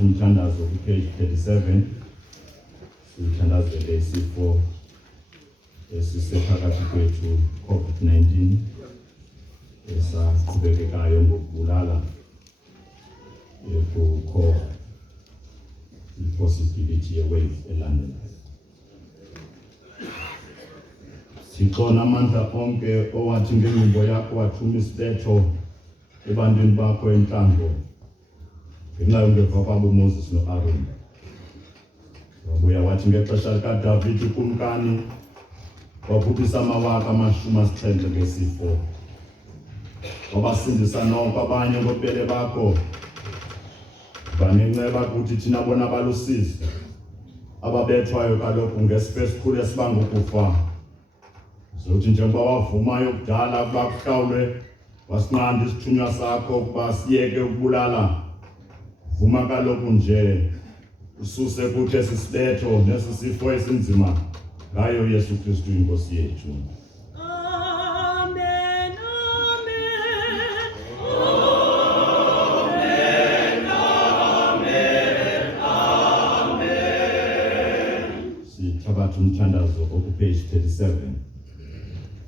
Umthandazo page 37 sithandazele isifo esisephakathi kwethu COVID-19 esaqhubekekayo ngokubulala kukho i-possibility ye-wave elandelayo. Sixona amandla onke owathi ngengqondo yakho wathuma isibetho ebantwini bakho entlango ngenxa yokungeva kwabo uMoses no-Aaron. Wabuya wathi ngexesha likaDavide ukumkani wabhubhisa 70,000 ngesifo. Wabasindisa noko abanye ngobubele bakho. Banenceba kuthi thina bona balusizi ababethwayo kaloku ngesifo esikhulu esibanga ukufa. Zokuthi njengoba wavumayo kudala ukuba kuhlawulwe wasinqanda isithunywa sakho ukuba siyeke ukubulala, vuma kaloku nje ususe kuthi esi sibetho nesi sifo esinzima ngayo Yesu Kristu inkosi yethu. Amen, amen, amen, amen. Sithabatha umthandazo page 37.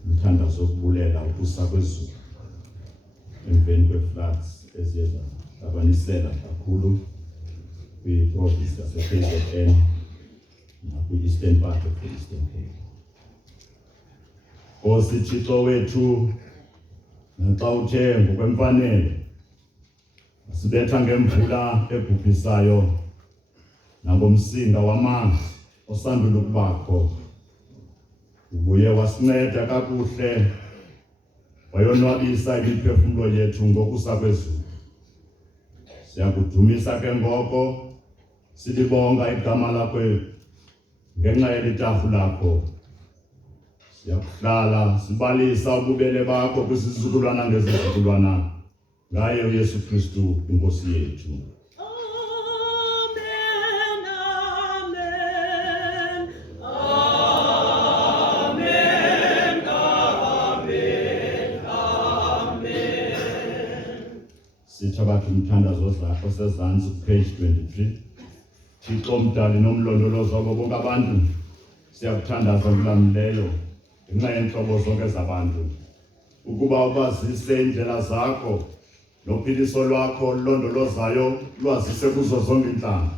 Umthandazo wokubulela ukusa kwezulu emveni kwe-floods eziye zabanisela kakhulu kwi-province yase-KZN nakwi-eastern part of the Eastern Cape. Nkosi Thixo wethu, naxa uthe ngokwemfanelo asibetha ngemvula ebhubhisayo nangomsinga wamanzi osandula ukubakho, ubuye wasinceda kakuhle wayonwabisa imiphefumlo yethu ngokusa kwezulu. Siyakudumisa ke ngoko silibonga igama lakho ngenxa yelitafu lakho. Siyakuhlala sibalisa ububele bakho kwisizukulwana ngezizukulwana ngayo Yesu Kristu inkosi yethu. Sithabatha umthandazo zakho sezantsi page 23. Thixo mdali nomlondolozi wabo bonke abantu, siyakuthandaza kulamleyo ngenxa yeentlobo zonke zabantu, ukuba ubazise indlela zakho nophiliso lwakho olulondolozayo lwazise kuzo zonke iintlanga.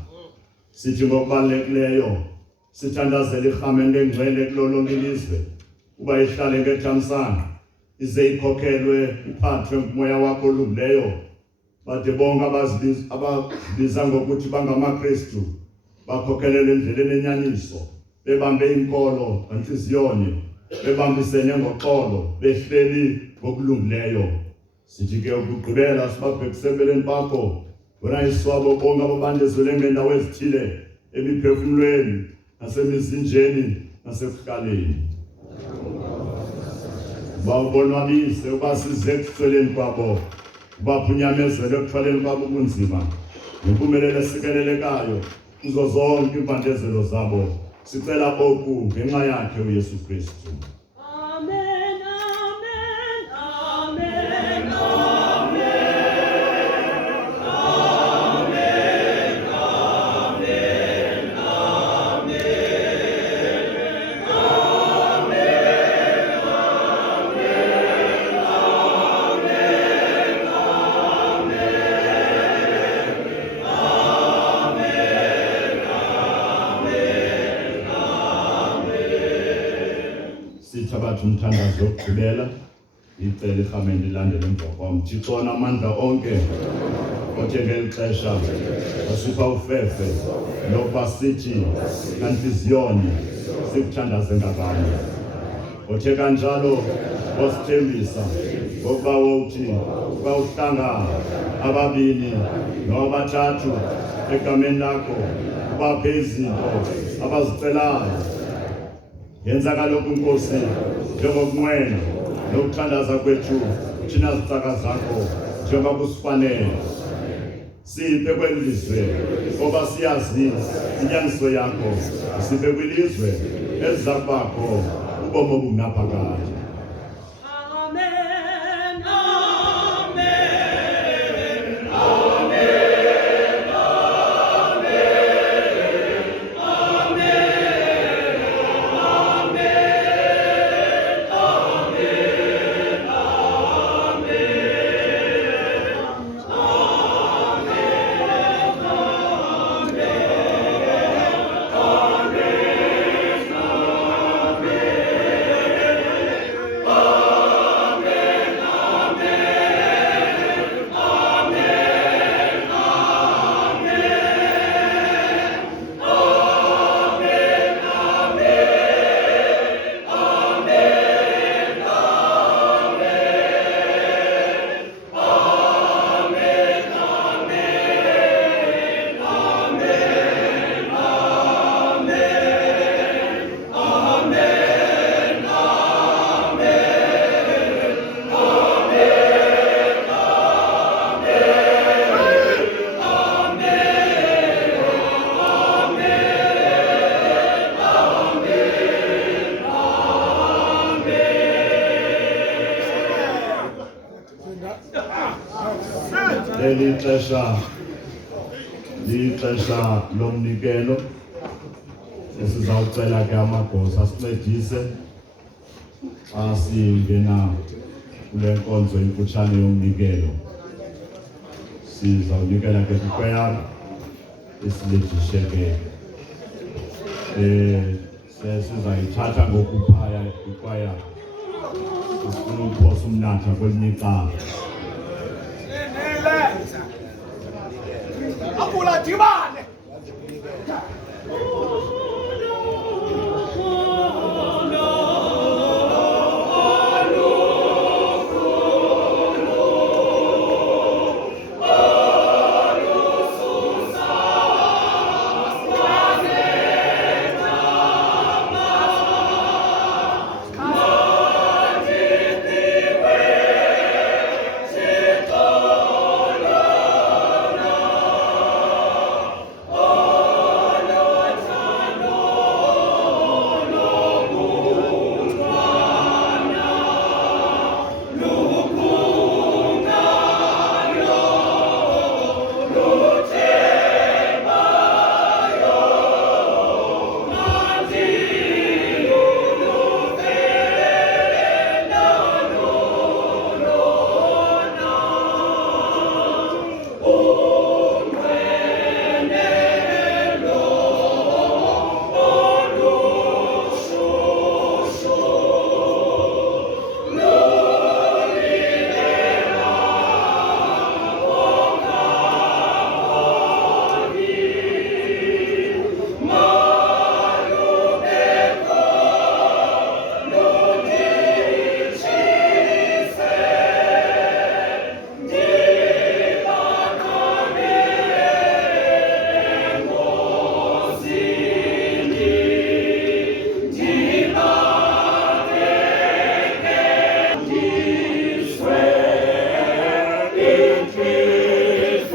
Sithi ngokubalulekileyo sithandazela irhamente engcwele kulo lonke ilizwe uba ihlale ngethamsanqa, ize ikhokhelwe iphathwe ngumoya wakho olungileyo. Bade bonke abazibiza ngokuthi bangamaKristu bakhokhelelwe endleleni enyaniso, bebambe inkolo ngentliziyonye bebambisene ngoxolo behleli ngokulungileyo. Sithi ke ukugqibela sibabhekisebeleni bakho wena iswabo bonke ababandezele ngendawo ezithile emiphefumulweni nasemizinjeni nasekuhlaleni. Bawubonwabise ubasize ekusweleni kwabo, ubaphunyamezele ekuthwaleni kwabo ubunzima nempumelelo esikelelekayo kuzo zonke iimbandezelo zabo. Sicela oku ngenxa yakhe uYesu Kristu. Amen, amen, amen, Abathi umthandazo wokugqibela icela irhamente lilandele emva kwam. Thixo onamandla onke othe ngeli xesha wasipha ufefe lokuba sithi kantliziyoni sikuthandaze ngabanye. Othe kanjalo wasithembisa ngokuba wawuthi xa uhlanga ababini nobathathu egameni lakho ubaphe izinto abazicelayo. Yenza kaloku Nkosi njengokunqwena nokuthandaza kwethu thina zicaka zakho njengoba kusifanele. Siphe kweli lizwe ngoba siyazi inyaniso yakho. Siphe kwilizwe eliza kubakho ubomi obungaphakade. amen, amen. Lixesha lomnikelo esizawucela ke amagosa asincedise xa singena kule nkonzo emfutshane yomnikelo. Sizawunikela ke kwikwayara esilejishe ke sizayithatha ngokuphaya ikwayara sifuna ukuphosa umnatha kwelinye icala. Apula dibane.